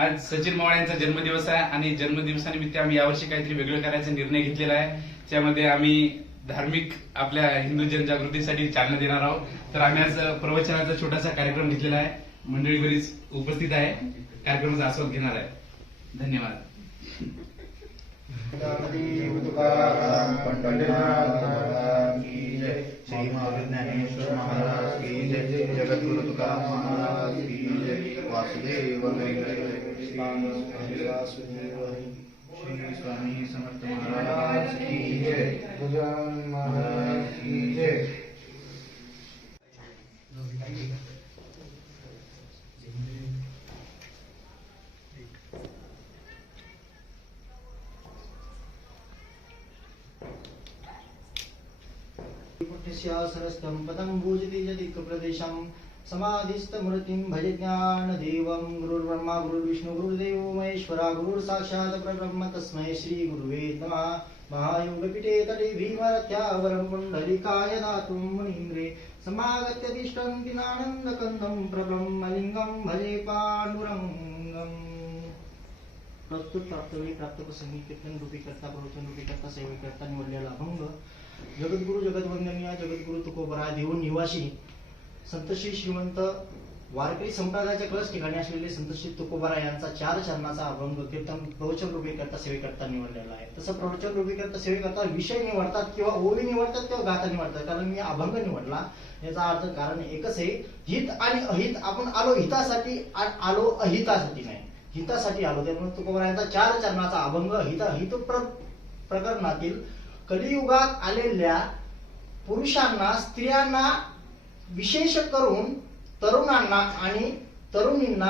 आज सचिन मोवाळ यांचा जन्मदिवस आहे आणि जन्मदिवसानिमित्त आम्ही यावर्षी काहीतरी वेगळं करायचा निर्णय घेतलेला आहे. त्यामध्ये आम्ही धार्मिक आपल्या हिंदू जनजागृतीसाठी चालना देणार आहोत. तर आम्ही आज प्रवचनाचा छोटासा कार्यक्रम घेतलेला आहे. मंडळी बरीच उपस्थित आहे. कार्यक्रमाचा आस्वाद घेणार आहे. धन्यवाद. श्री महाविज्ञानेश्वर महाराज की जय. जगद्गुरु तुकाराम महाराज की जय. वासुदेव श्री स्वामी समर्थ महाराज की जय. गजानन महाराज की जय. सरस्तं पदं भूजति जतिकप्रदेशं समाधिस्थमूर्तिं भजे ज्ञानदेवं. गुरुर्ब्रह्मा गुरुर्विष्णु गुरुर्देवो महेश्वरा. गुरुर्साक्षात् परब्रह्म तस्मै श्री गुरुवे नमः. महायोगपीठे तटे भीमरथ्यावरं पुण्डरीकाय दातुं मुनीन्द्रे समागत्य तिष्ठन्ति नानन्दकन्दं प्रब्रह्मलिङ्गं भजे पाण्डुरङ्गम्. प्रस्तुत प्राप्तवेळी प्राप्त प्रसंगी कीर्तन रूपी करता प्रवचन रूपी करता सेवेकरता निवडलेला अभंग जगद्गुरु जगद्वंदनीय जगद्गुरु तुकोबरा देऊळ निवासी संत श्री श्रीमंत वारकरी संप्रदायाच्या कळस ठिकाणी असलेले संत श्री तुकोबरा यांचा 4 चरणाचा अभंग कीर्तन प्रवचन रूपी करता सेवेकरता निवडलेला आहे. तसं प्रवचन रूपी करता सेवेकरता विषय निवडतात किंवा ओवी निवडतात किंवा गाथा निवडतात. कारण मी अभंग निवडला याचा अर्थ कारण एकच आहे, हित आणि अहित. आपण आलो हितासाठी आणि आलो अहितासाठी नाही, हितासाठी आलो. त्यामुळे तुकोबरा यांचा 4 चरणाचा अभंग हित प्रकरणातील कलियुगात आलेल्या पुरुषांना स्त्रियांना विशेष करून तरुणांना आणि तरुणींना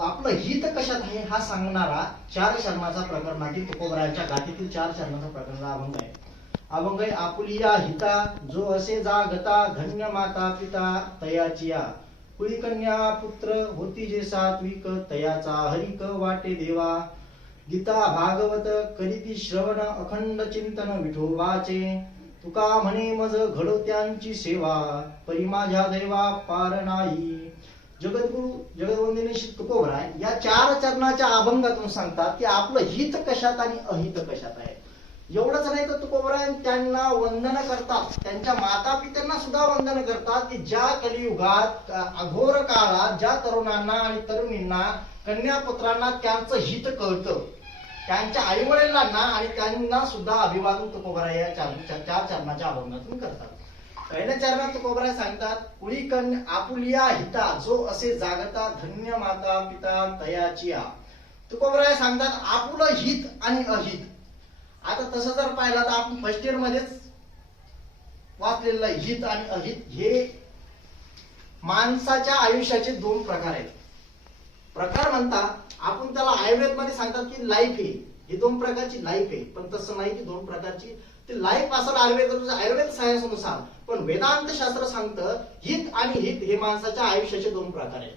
आपलं हित कशात आहे हा सांगणारा 4 चरणाचा प्रकरणातील तुकोबरायांच्या गाथेतील 4 चरणाचा प्रकरणाचा अभंग आहे. अभंग आहे. आपुलिया हिता जो असे जागता धन्य माता पिता तयाचिया. कुळी कन्या पुत्र होती जे सात्विक तयाचा हरिक वाटे देवा. गीता भागवत करीती श्रवण अखंड चिंतन विठोबाचे. तुका म्हणे मज घडो त्यांची सेवा परी माझ्या दैवा पार नाही. जगद्गुरु जगद्वंदनीय श्री तुकोबरा या 4 चरणाच्या अभंगातून सांगतात की आपलं हित कशात आणि अहित कशात आहे. एवढंच नाही तर तुकोबरा त्यांना वंदन करतात, त्यांच्या माता पित्यांना सुद्धा वंदन करतात की ज्या कलियुगात अघोर काळात ज्या तरुणांना आणि तरुणींना कन्यापुत्रांना त्यांचं हित कळतं, त्यांच्या आई वडिलांना आणि त्यांना सुद्धा अभिवादन तुकोबरा या 4 चरणाच्या अभंगातून करतात. पहिल्या चरणात तुकोबरा सांगतात कुळी आपुलिया हिता जो असे जागता धन्य माता पिता तयाचिया. तुकोबरा सांगतात आपुलं हित आणि अहित. आता तसं जर पाहिलं तर आपण फर्स्ट इयर मध्येच वाचलेलं आहे. हित आणि अहित हे माणसाच्या आयुष्याचे 2 प्रकार आहेत. प्रकार म्हणता आपण त्याला आयुर्वेद मध्ये सांगतात की लाईफ आहे, ही 2 प्रकारची लाईफ आहे. पण तसं नाही की 2 प्रकारची ती लाईफ असेल आयुर्वेद सायन्सनुसार. पण वेदांत शास्त्र सांगतं हित आणि हित हे माणसाच्या आयुष्याचे 2 प्रकार आहेत.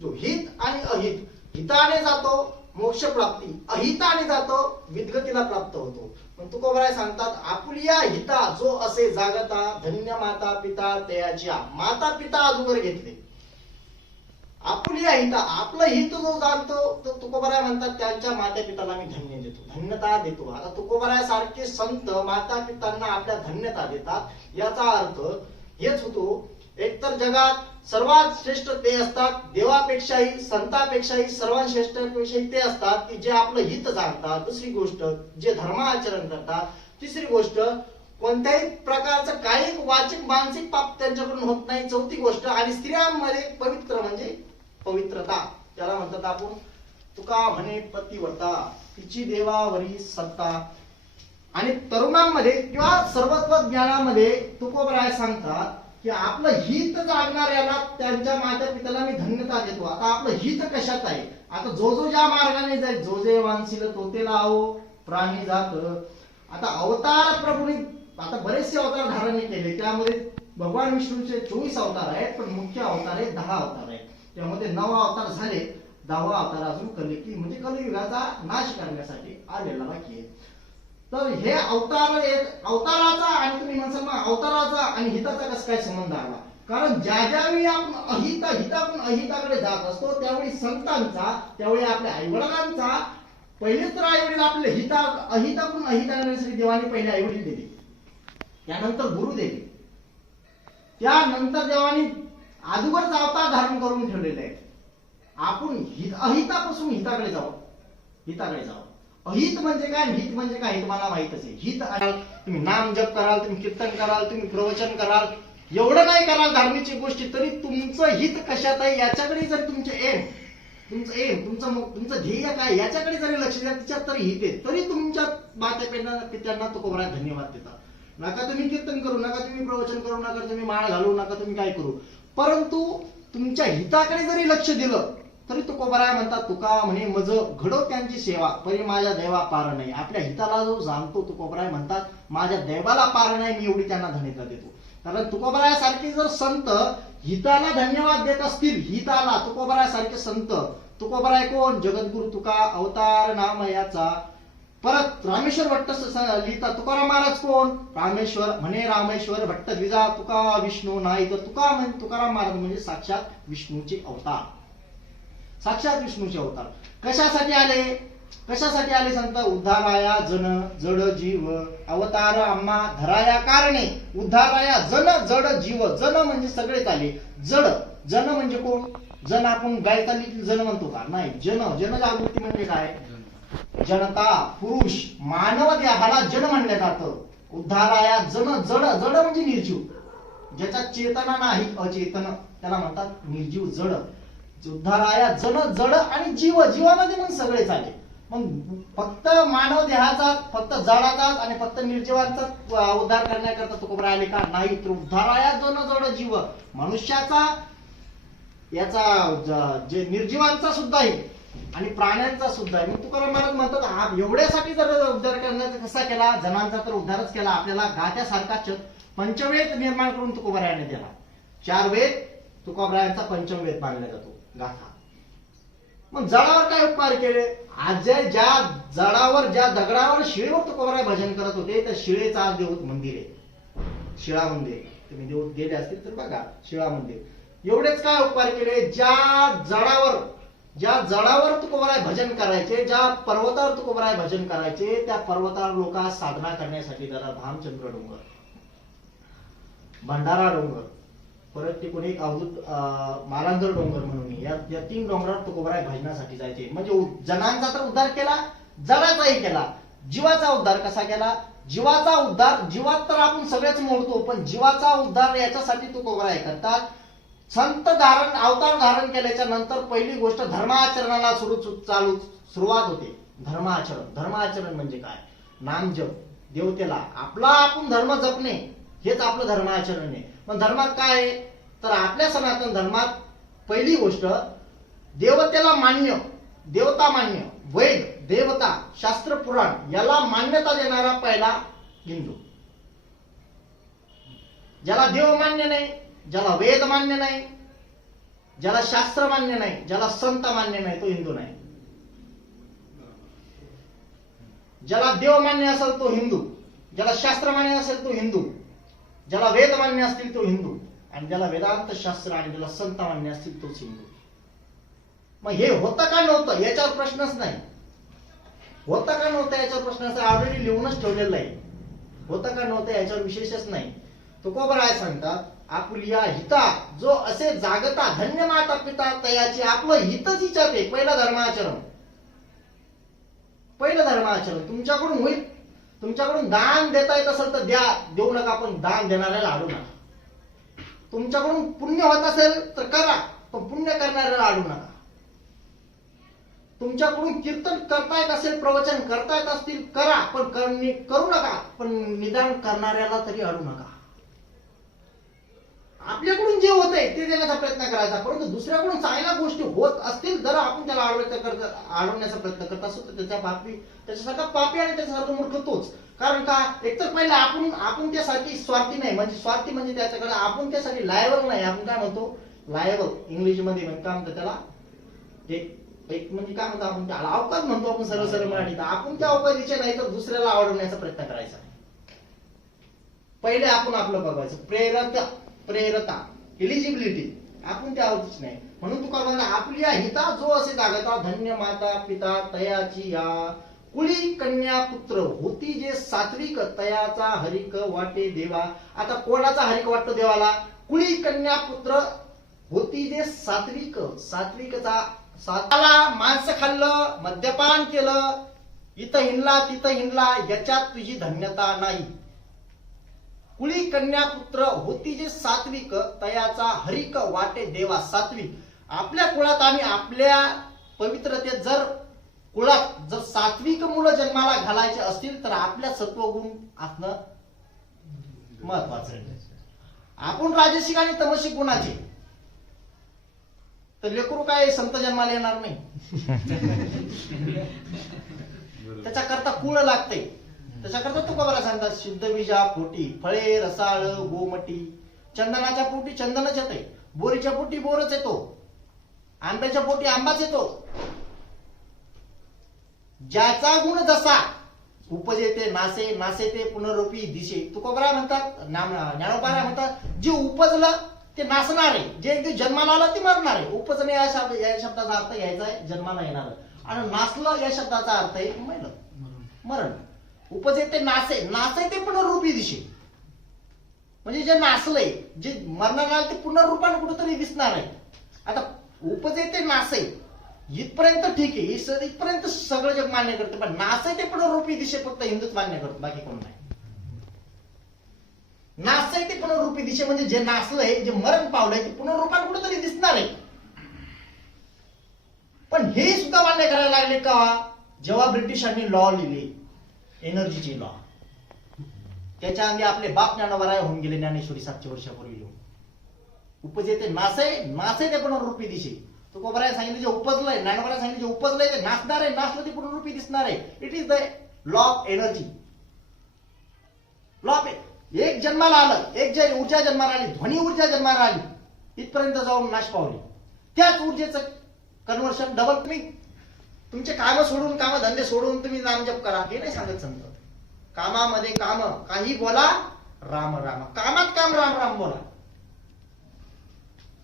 जो हित आणि अहित, हिताने जातो मोक्ष प्राप्ती, अहिताने जातो विद्गतीला प्राप्त होतो. पण तुकोबरा सांगतात आपुलिया हिता जो असे जागता धन्य माता पिता तयाचिया. माता पिता अगोदर घेतले. आपुलिया हिता आपलं हित जो जाणतो तो तुकोबरा म्हणतात त्यांच्या माता पिताला मी धन्य देतो, धन्यता देतो. आता तुकोबरा सारखे संत माता पितांना आपल्या धन्यता देतात. याचा अर्थ हेच होतो एकतर जगात सर्वात श्रेष्ठ ते असतात, देवापेक्षाही संतापेक्षाही सर्वात श्रेष्ठ ते असतात की जे आपलं हित जाणतात. दुसरी गोष्ट जे धर्माचरण करतात. तिसरी गोष्ट कोणत्याही प्रकारचं काही वाचिक मानसिक पाप त्यांच्याकडून होत नाही. चौथी गोष्ट आणि स्त्रियांमध्ये पवित्र म्हणजे पवित्रता, त्याला म्हणतात आपण तुका म्हणे पतिव्रता तिची देवावरी सत्ता. आणि तरुणांमध्ये किंवा सर्वत्व ज्ञानामध्ये तुकोबरा सांगतात की आपलं हित जाणणाऱ्याला त्यांच्या माता पित्याला मी धन्यता देतो. आता आपलं हित कशात आहे. आता जो ज्या मार्गाने जाईल जो जे वांसिल तो ते लावो प्राणी जात. आता अवतार प्रभूने आता बरेचसे अवतार धारण केले. त्यामध्ये भगवान विष्णूचे 24 अवतार आहेत, पण मुख्य अवतार आहे 10 अवतार आहेत. त्यामध्ये 9 अवतार झाले, 10वा अवतार अजून कलिकी म्हणजे कलियुगाचा नाश करण्यासाठी आलेला बाकी आहे. तर हे अवताराचा आणि तुम्ही म्हणसाल मग अवताराचा आणि हिताचा कसं काय संबंध आला. कारण ज्या ज्यावेळी आपण हितातून अहिताकडे जात असतो त्यावेळी संतांचा, त्यावेळी आपल्या आईवडिलांचा, पहिले तर आईवडील आपले अहिताकडून अहिताकडे देवाने पहिले आईवडील दिले, त्यानंतर गुरु दिले, त्यानंतर देवाने अगोदरच अवतार धारण करून ठेवलेले आहे. आपण अहितापासून हिताकडे जाऊ. अहित म्हणजे काय, हित म्हणजे काय हे तुम्हाला माहितच आहे. हित तुम्ही नाम जप कराल, तुम्ही कीर्तन कराल, तुम्ही प्रवचन कराल, एवढं नाही कराल धार्मिक गोष्टी, तरी तुमचं हित कशात आहे याच्याकडे जर तुमचं ध्येय काय याच्याकडे जरी लक्ष द्या, तिच्यात तरी हित आहे, तरी तुमच्या माता पित्यांना तुकोबरा धन्यवाद देतात. नका तुम्ही कीर्तन करू, नका तुम्ही प्रवचन करू, नका तुम्ही माळ घालू, नका तुम्ही काय करू, परंतु तुमच्या हिताकडे जरी लक्ष दिलं तरी तुकोबराय म्हणतात, तुका म्हणे मज घडो त्यांची सेवा, परी माझ्या देवा पार नाही. आपल्या हिताला जो जाणतो तुकोबराय म्हणतात, माझ्या देवाला पार नाही, मी एवढी त्यांना धन्यता देतो. कारण तुकोबरायासारखे जर संत हिताला धन्यवाद देत असतील, हिताला तुकोबरायासारखे संत, तुकोबराय कोण, जगद्गुरु तुका अवतार नाम याचा. परत रामेश्वर भट्ट लिहितात, तुकाराम महाराज कोण, रामेश्वर म्हणे रामेश्वर भट्ट द्विजा तुका विष्णू नाही, तर तुकाराम महाराज म्हणजे साक्षात विष्णूचे अवतार, साक्षात विष्णूचे अवतार. कशासाठी आले संत, उद्धाराया जन जड जीव, अवतार आम्हा धराया कारणे, उद्धाराया जन जड जीव. जन म्हणजे सगळेच आले, जन म्हणजे कोण, जन आपण गायतालीतील जन म्हणतो का, नाही, जनजागृती म्हणजे काय, जनता, पुरुष, मानव देहाला जन म्हणलं जातं. उद्धाराया जन जड म्हणजे निर्जीव, ज्याच्या चेतना नाही, अचेतन, त्याला म्हणतात निर्जीव, जड. उद्धाराया जन जड आणि जीवामध्ये मग सगळेच आले. मग फक्त मानव देहाचा, फक्त जडाचाच आणि फक्त निर्जीवांचा उद्धार करण्याकरता तुकोबरा आले का, नाही, तर उद्धाराया जन जड जीव, मनुष्याचा, याचा जे निर्जीवांचा सुद्धा आहे आणि प्राण्यांचा सुद्धा आहे. मग तुकाराम महाराज म्हणतात, एवढ्यासाठी जर उद्धार करण्याचा कसा केला, जनांचा तर उद्धारच केला, आपल्याला गात्यासारखा पंचवेद निर्माण करून तुकोबरायाने दिला. 4 वेद तुकोबरायांचा पंचम वेद मानला जातो, गाथा. मग जडावर काय उपकार केले, आज ज्या जडावर, ज्या दगडावर, शिळेवर तुकोबराय भजन करत होते, तर शिळेचा देऊत मंदिर आहे, शिळा मंदिर. तुम्ही देऊत गेले असतील तर बघा, शिळा मंदिर. एवढेच काय उपकार केले, ज्या जडावर तुकोबराय भजन करायचे, ज्या पर्वतावर तुकोबराय भजन करायचे, त्या पर्वतावर लोक साधना करण्यासाठी जरा भामचंद्र डोंगर, भंडारा डोंगर, परत ते कोणी एक अवधूत मालांदर डोंगर म्हणून, या 3 डोंगरावर तुकोबराय भजनासाठी जायचे. म्हणजे जनांचा तर उद्धार केला, जडाचाही केला. जीवाचा उद्धार कसा केला, जीवाचा उद्धार, जीवात तर आपण सगळेच मोडतो, पण जीवाचा उद्धार याच्यासाठी तुकोबराय करतात. संत अवतार धारण केल्याच्या नंतर पहिली गोष्ट धर्माचरणाला सुरुवात होते. धर्माचरण म्हणजे काय, नामजप, देवतेला आपला आपण धर्म जपणे, हेच आपलं धर्माचरण आहे. पण धर्मात काय आहे, तर आपल्या सनातन धर्मात पहिली गोष्ट देवतेला मान्य, देवता मान्य, वेद, देवता, शास्त्र, पुराण याला मान्यता देणारा पहिला हिंदू. ज्याला देव मान्य नाही, ज्याला वेद मान्य नाही, ज्याला शास्त्र मान्य नाही, ज्याला संत मान्य नाही, तो हिंदू नाही. ज्याला देव मान्य असेल तो हिंदू, ज्याला शास्त्र मान्य असेल तो हिंदू, ज्याला वेद मान्य असतील तो हिंदू, आणि ज्याला वेदांत शास्त्र आणि ज्याला संत मान्य असतील तोच हिंदू. मग हे होतं का नव्हतं याच्यावर प्रश्नच नाही. होतं का नव्हतं याच्यावर प्रश्न असं ऑलरेडी लिहूनच ठेवलेलं आहे. होतं का नव्हतं याच्यावर विशेषच नाही. तुकोबराय सांगतात, आपुलिया हिता जो असे जागता, धन्य माता पिता तयाची, आपलं हितच हिच्यात आहे. पहिलं धर्माचरण तुमच्याकडून होईल. तुमच्याकडून दान देता येत असेल तर द्या, देऊ नका, पण दान देणाऱ्याला आडू नका. तुमच्याकडून पुण्य होत असेल तर करा, पण पुण्य करणाऱ्याला आडू नका. तुमच्याकडून कीर्तन करता येत असेल, प्रवचन करता येत असतील करा, पण करू नका, पण निदान करणाऱ्याला तरी आडू नका. आपल्याकडून जे होतंय ते देण्याचा प्रयत्न करायचा, परंतु दुसऱ्याकडून चांगल्या गोष्टी होत असतील जर आपण त्याला अडवण्याचा प्रयत्न करत असतो तर त्याच्यासारखा पापी आणि त्याच्यासारखं मूर्ख तोच. कारण का, एकतर पहिले आपण त्यासाठी स्वार्थी नाही, म्हणजे स्वार्थी म्हणजे त्याच्याकडे आपण त्यासाठी लायबल नाही. आपण काय म्हणतो, लायबल इंग्लिशमध्ये काय म्हणतो त्याला, एक म्हणजे काय म्हणतो आपण त्याला अवकाश म्हणतो आपण सरळ मराठीत. आपण त्या अवकाशाचे नाही तर दुसऱ्याला आवडवण्याचा प्रयत्न करायचा. पहिले आपण आपलं बघायचं. प्रेरता इलिजिबिलिटी आपण त्या अवधीच नाही. म्हणून तुका म्हणला आपल्या हिता जो असे जागता धन्य माता पिता तयाची या कुळी कन्या पुत्र होती जे सात्विक तयाचा हरिक वाटे देवा. आता कोणाचा हरिक वाटतो देवाला? कुळी कन्या पुत्र होती जे सात्विक. सात्विकचा साताला मांस खाल्लं, मद्यपान केलं, इथं हिंडला तिथं हिंडला, याच्यात तुझी धन्यता नाही. कुळी कन्या पुत्र होती जे सात्विक तयाचा हरिक वाटे देवा. सात्विक आपल्या कुळात आम्ही आपल्या पवित्रतेत जर कुळात जर सात्विक मुलं जन्माला घालायचे असतील तर आपल्या सत्वगुण असणं महत्वाचं आहे. आपण राजसिक आणि तमसिक गुणाचे तर लेकरू काय संत जन्माला येणार नाही. त्याच्याकरता कुळ लागते. त्याच्याकरता तुका बरा सांगतात शुद्ध बीजा पोटी फळे रसाळ गोमटी. चंदनाच्या पोटी चंदनच येते, बोरीच्या पोटी बोरच येतो, आंब्याच्या पोटी आंबाच येतो. ज्याचा गुण जसा उपजेते नासे, नासे ते पुनरुपी दिशे. तुकोबरा म्हणतात, ज्ञानोबा म्हणतात जे उपजलं ते नासणार आहे, जे एक जन्माला आलं ते मरणार आहे. उपजणे या शब्दाचा अर्थ घ्यायचा आहे जन्माला येणार, आणि नासलं या शब्दाचा अर्थ आहे मरण. उपजे ते नासे, नासे ते पुनरुपी दिशे. म्हणजे जे नासलंय, जे मरणार ते पुनर्रूपाने कुठेतरी दिसणार आहे. आता उपजे ते नासे इथपर्यंत ठीक आहे, इथपर्यंत सगळं जग मान्य करते, पण नासे ते पुनरुपी दिशे फक्त हिंदूच मान्य करतो, बाकी कोण नाही. नासे ते पुनरुपी दिशे म्हणजे जे नासलंय, जे मरण पावलंय ते पुनर्रूपाने कुठेतरी दिसणार आहे. पण हे सुद्धा मान्य करायला लागले का जेव्हा ब्रिटिशांनी लॉ लिहिले, एनर्जीची लॉ. त्याच्या अंगी आपले बाप ज्ञानोबा होऊन गेले ज्ञानेश्वरी 700 वर्षापूर्वी येऊन. उपजे ते नासे, नासे ते पुनरुपी दिशे. तुकोबराय सांगितलं जे उपजलंय, ज्ञानोबा सांगितलं जे उपजलंय ते नाचणार आहे, नाचलं ते पुनरुपी दिसणार आहे. It is the law of energy. Law of एक जन्माला आलं, एक जे ऊर्जा जन्माला आली, ध्वनी ऊर्जा जन्माला आली, इथपर्यंत जाऊन नाश पावली. त्याच ऊर्जेचं कन्व्हर्शन डबल. तुम्ही तुमचे काम सोडून, काम धंदे सोडून तुम्ही नामजप करा हे नाही सांगत संत. कामामध्ये काम, काही बोला राम राम, कामात काम राम राम बोला.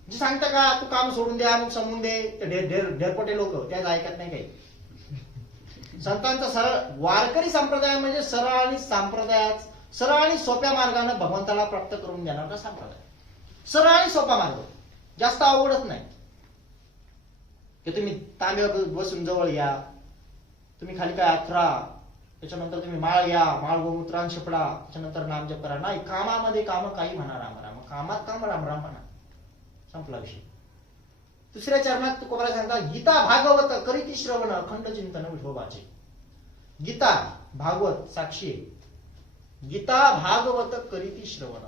जे सांगता का तू काम सोडून द्या मग समजून दे, ते ढेरपोटे लोक त्याच ऐकत नाही काही. संतांचा सरळ वारकरी संप्रदाय म्हणजे सरळ आणि सरळ आणि सोप्या मार्गाने भगवंताला प्राप्त करून देणारा संप्रदाय. सरळ आणि सोपा मार्ग, जास्त अवघडच नाही. की तुम्ही तांब्यावर बसून जवळ या, तुम्ही खाली काय अथरा, त्याच्यानंतर तुम्ही माळ घ्या, माळ गोमूत्रान शिपडा, त्याच्यानंतर नामजप करा. नाही, कामामध्ये काम, काही म्हणा राम राम, कामात काम राम राम म्हणा, संपला विषय. दुसऱ्या चरणात तुकोबरा सांगता गीता भागवत करीती श्रवण अखंड चिंतन विठोबाचे. गीता भागवत साक्षी आहे. गीता भागवत करीती श्रवण.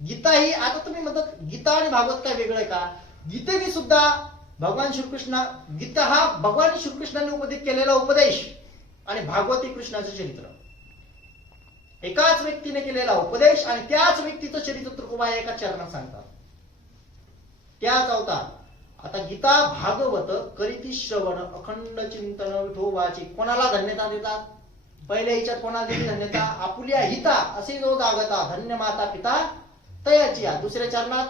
गीता ही, आता तुम्ही म्हणतात गीता आणि भागवत काय वेगळं आहे का? गीतेने सुद्धा भगवान श्रीकृष्ण, गीता हा भगवान श्रीकृष्णाने उपदेश केलेला उपदेश आणि भागवती कृष्णाचं चरित्र. एकाच व्यक्तीने केलेला उपदेश आणि त्याच व्यक्तीचं चरित्र तुकोबा एका चरणात सांगतात. त्याच अवतार. आता गीता भागवत करीती श्रवण अखंड चिंतन विठोबाची. कोणाला धन्यता देतात? पहिल्या हिच्यात कोणाला दिली धन्यता? आपुल्या हिता असे जो जागता धन्य माता पिता तयाची. दुसऱ्या चरणात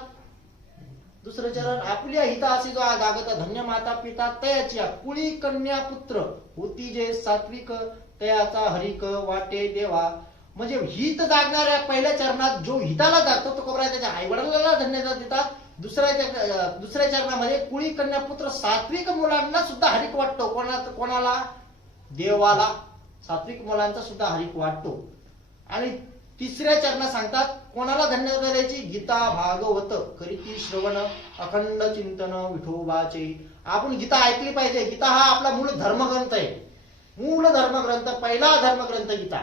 दुसरं चरण आपुल्या हिता असे जो जागता धन्य माता पिता तयाची. कुळी कन्या पुत्र होती जे सात्विक तयाचा हरिक वाटे देवा. म्हणजे हित जागणाऱ्या पहिल्या चरणात जो हिताला जागतो तो कोबरा त्याच्या आई वडिलांना धन्यता देतात. दुसऱ्या चरणामध्ये कुळी कन्या पुत्र सात्विक मुलांना सुद्धा हरिक वाटतो. कोणाला? देवाला. सात्विक मुलांचा सुद्धा हरिक वाटतो. आणि तिसऱ्या चरणात सांगतात कोणाला धन्यता द्यायची? गीता भागवत करीती श्रवण अखंड चिंतन विठोबाचे. आपण गीता ऐकली पाहिजे. गीता हा आपला मूळ धर्मग्रंथ आहे. मूळ धर्मग्रंथ, पहिला धर्मग्रंथ गीता.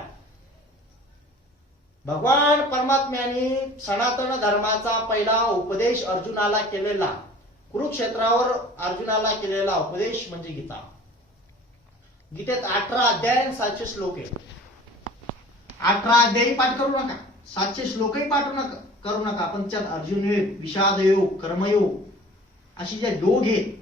भगवान परमात्म्याने सनातन धर्माचा पहिला उपदेश अर्जुनाला केलेला, कुरुक्षेत्रावर अर्जुनाला केलेला उपदेश म्हणजे गीता. गीतेत 18 अध्याय आणि 700 श्लोक आहेत. 18 अध्यायी पाठ करू नका, 700 श्लोकही पाठ करू नका. पण त्यात अर्जुन योग, विषाद योग, कर्मयोग अशी ज्या योग आहेत.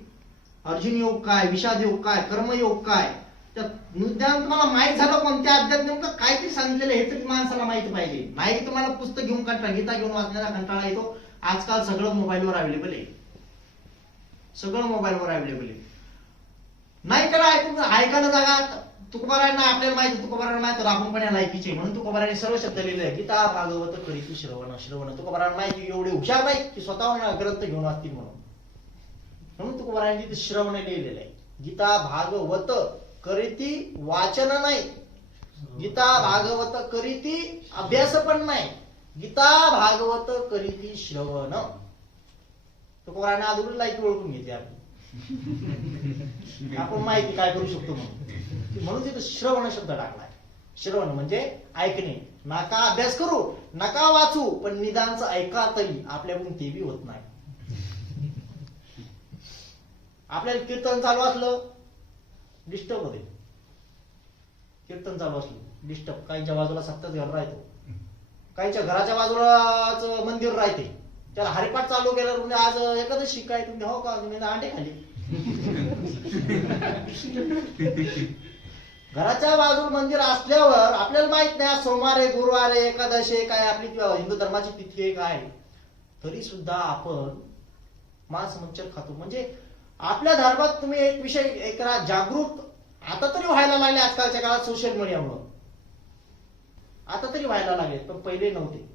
अर्जुन योग काय, विषाद योग काय, कर्मयोग काय, त्या मुद्द्यानं तुम्हाला माहित झालं कोणत्या अध्यायात नेमकं काहीतरी सांगितलेलं हे तरी माणसाला माहिती पाहिजे. नाही तुम्हाला पुस्तक घेऊन कंटाळा, गीता घेऊन वाचण्याचा कंटाळा येतो. आजकाल सगळं मोबाईलवर अवेलेबल आहे, सगळं मोबाईलवर अवेलेबल आहे. नाही त्याला ऐकायला जागा तुकोबारायांना आपल्याला माहिती, तुकोबारायांना माहिती आपण पण या लायकीचे, म्हणून तुकोबारायांनी सर्व शब्द लिहिले आहे. गीता भागवत करीती श्रवण श्रवण. तुकोबारायांना माहिती एवढे हुशार नाही की स्वतःहून ग्रंथ घेऊन असतील म्हणून तुकोबारायांनी ते श्रवण लिहिलेलं आहे. गीता भागवत करीती वाचन नाही, गीता भागवत करीती अभ्यास पण नाही, गीता भागवत करीती श्रवण. तुकोबारायांनी अगोदर लायकी ओळखून घेतली आपण माहिती काय करू शकतो म्हणून तिथं श्रवण शब्द टाकलाय. श्रवण म्हणजे ऐकणे. नका अभ्यास करू, नका वाचू, पण निदानच ऐका तरी आपल्याकडून ते बी होत नाही. आपल्याला कीर्तन चालू असलं डिस्टर्ब होते, कीर्तन चालू असलं डिस्टर्ब. काहींच्या बाजूला सत्तच घर राहतो, काहींच्या घराच्या बाजूलाच मंदिर राहते, त्याला हरिपाठ चालू केलं म्हणजे आज एकादशी काय तुम्ही हो का तुम्ही अंडे खाली. घराच्या बाजूला मंदिर असल्यावर आपल्याला माहित नाही सोमवार आहे, गुरुवार आहे, एकादशी आहे, काय आपली हिंदू धर्माची तिथी आहे काय, तरी सुद्धा आपण मांस मच्छर खातो. म्हणजे आपल्या धर्मात तुम्ही एक विषय एक जागरूक आता तरी व्हायला लागले आजकालच्या काळात सोशल मीडियामुळे, आता तरी व्हायला लागले, पण पहिले नव्हते.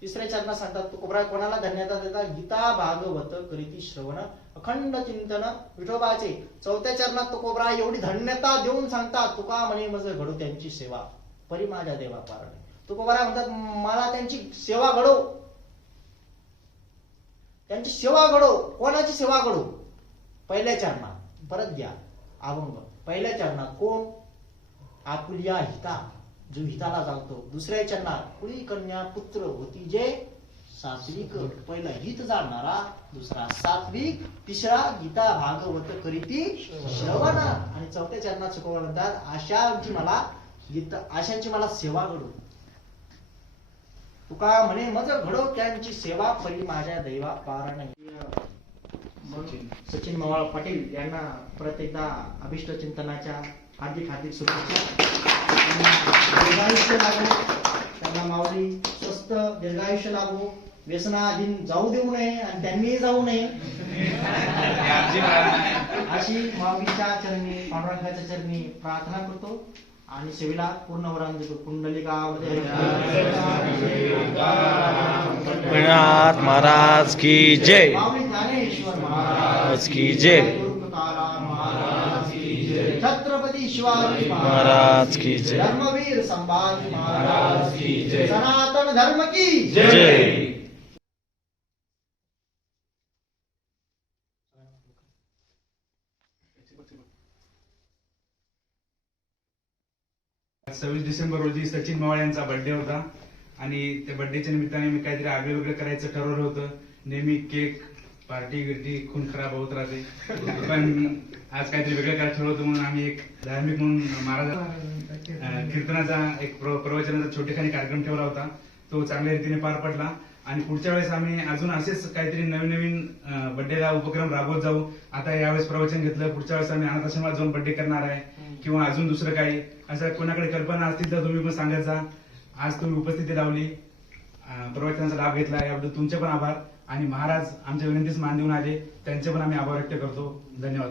तिसऱ्या चरणात सांगतात तुकोबरा कोणाला धन्यता देतात, गीता भागवत करीती श्रवण अखंड चिंतन विठोबाचे. चौथ्या चरणात तुकोबरा एवढी धन्यता देऊन सांगतात तुका म्हणे मज घडो त्यांची सेवा परी माझ्या देवा पारणे. तुकोबरा म्हणतात मला त्यांची सेवा घडो, त्यांची सेवा घडो. कोणाची सेवा घडो? पहिल्या चरणात परत घ्या अभंग. पहिल्या चरणात कोण? आपुल्या हिता, जो हिताला जागतो. दुसऱ्या चरणात कुळी कन्या पुत्र होती जे सात्विक, पहिला हित जाणणारा, दुसरा सात्विक, तिसरा गीता भागवत करीती श्रवण. आणि चौथ्या चरणात शिकवण म्हणतात आशांची मला सेवा घडो. तुका म्हणे मज घडो त्यांची सेवा परी माझ्या दैवा पार नाही. सचिन मवाळ पाटील यांना परत एकदा अभिष्ट चिंतनाच्या हार्दिक हार्दिक शुभेच्छा. दीर्घायुष्य लाभो त्यांना, माऊली स्वस्त दीर्घायुष्य लाभो, व्यसनाधीन जाऊ देऊ नये आणि त्यांनीही जाऊ नये अशी माऊलीच्या चरणी, पांडुरंगाच्या चरणी प्रार्थना करतो. आणि सेवेला पूर्ण वरान देतो. कुंडलिका महाराज की जय, माऊली ज्ञानेश्वर महाराज की जय, महाराज की जय, छत्रपती शिवाजी महाराज की जय, धर्मवीर संभाजी महाराज की जय, सनातन धर्म की जय. आज 26 डिसेंबर रोजी सचिन मवाळ यांचा बर्थडे होता आणि त्या बर्थडेच्या निमित्ताने मी काहीतरी आगळे वेगळं करायचं ठरवलं होतं. नेहमी केक पार्टी गिर्टी खून खराब होत राहते, पण आज काहीतरी वेगळं करायचं ठरवलं म्हणून आम्ही एक धार्मिक म्हणून महाराज कीर्तनाचा एक प्रवचनाचा छोटेखानी कार्यक्रम ठेवला होता. तो चांगल्या रीतीने पार पडला आणि पुढच्या वेळेस आम्ही अजून असेच काहीतरी नवीन नवीन बर्थडेला उपक्रम राबवत जाऊ. आता यावेळेस प्रवचन घेतलं, पुढच्या वेळेस आम्ही अनाथ आश्रमात जाऊन बर्थडे करणार आहे किंवा अजून दुसरं काही असं कोणाकडे कल्पना असतील तर तुम्ही पण सांगत जा. आज तुम्ही उपस्थिती लावली, प्रवचनाचा लाभ घेतला, याबद्दल तुमचे पण आभार. आणि महाराज आमच्या विनंतीस मान देऊन आले, त्यांचे पण आम्ही आभार व्यक्त करतो. धन्यवाद.